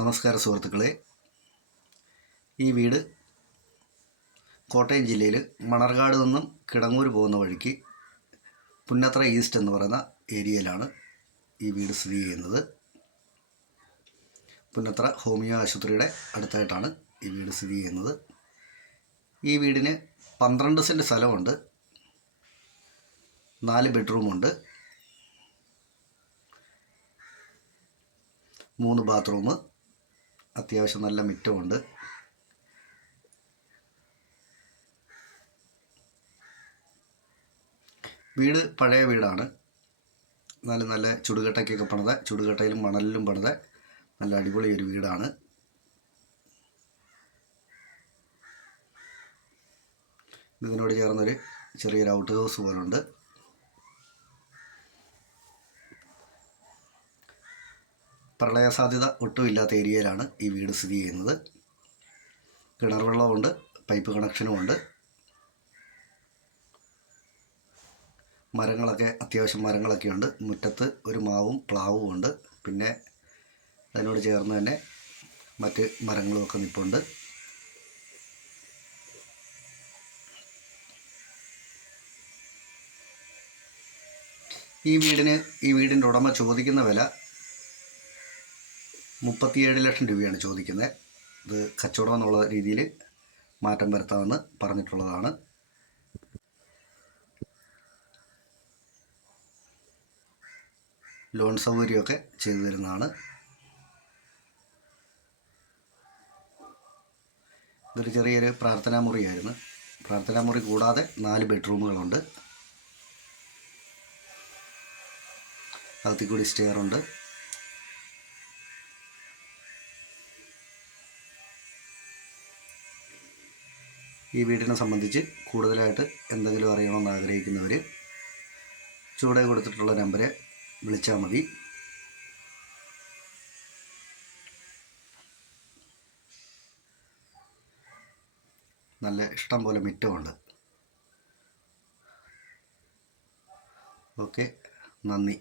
നമസ്കാരം സുഹൃത്തുക്കളെ. ഈ വീട് കോട്ടയം ജില്ലയിൽ മണർകാട് നിന്നും കിടങ്ങൂർ പോകുന്ന വഴിക്ക് പുന്നത്ര ഈസ്റ്റ് എന്ന് പറയുന്ന ഏരിയയിലാണ് ഈ വീട് സ്ഥിതി ചെയ്യുന്നത്. പുന്നത്ര ഹോമിയോ ആശുപത്രിയുടെ അടുത്തായിട്ടാണ് ഈ വീട് സ്ഥിതി ചെയ്യുന്നത്. ഈ വീടിന് 12 സെൻറ്റ് സ്ഥലമുണ്ട്, 4 ബെഡ്റൂമുണ്ട്, 3 ബാത്റൂം, അത്യാവശ്യം നല്ല മുറ്റമുണ്ട്. വീട് പഴയ വീടാണ്. നല്ല ചുടുകട്ടയ്ക്കൊക്കെ പണിത, ചുടുകട്ടയിലും മണലിലും പണിത നല്ല അടിപൊളി ഒരു വീടാണ്. ഇതിനോട് ചേർന്നൊരു ചെറിയൊരു ഔട്ട് ഹൗസ് പോലുണ്ട്. പ്രളയ സാധ്യത ഒട്ടുമില്ലാത്ത ഏരിയയിലാണ് ഈ വീട് സ്ഥിതി ചെയ്യുന്നത്. കിണർ വെള്ളമുണ്ട്, പൈപ്പ് കണക്ഷനുമുണ്ട്. അത്യാവശ്യം മരങ്ങളൊക്കെ ഉണ്ട്. മുറ്റത്ത് ഒരു മാവും പ്ലാവും ഉണ്ട്. പിന്നെ അതിനോട് ചേർന്ന് തന്നെ മറ്റ് മരങ്ങളുമൊക്കെ നിൽപ്പുണ്ട്. ഈ വീടിൻ്റെ ഉടമ ചോദിക്കുന്ന വില 37 ലക്ഷം രൂപയാണ് ചോദിക്കുന്നത്. ഇത് കച്ചവടം എന്നുള്ള രീതിയിൽ മാറ്റം വരുത്താമെന്ന് പറഞ്ഞിട്ടുള്ളതാണ്. ലോൺ സൗകര്യമൊക്കെ ചെയ്തു തരുന്നതാണ്. ഇതൊരു ചെറിയൊരു പ്രാർത്ഥനാ മുറിയായിരുന്നു. പ്രാർത്ഥനാ മുറി കൂടാതെ 4 ബെഡ്റൂമുകളുണ്ട്. അകത്തിൽ കൂടി സ്റ്റെയറുണ്ട്. ഈ വീടിനെ സംബന്ധിച്ച് കൂടുതലായിട്ട് എന്തെങ്കിലും അറിയണമെന്ന് ആഗ്രഹിക്കുന്നവർ ചുവടെ കൊടുത്തിട്ടുള്ള നമ്പരെ വിളിച്ചാൽ മതി. നല്ല ഇഷ്ടം പോലെ മുറ്റമുണ്ട്. ഓക്കെ, നന്ദി.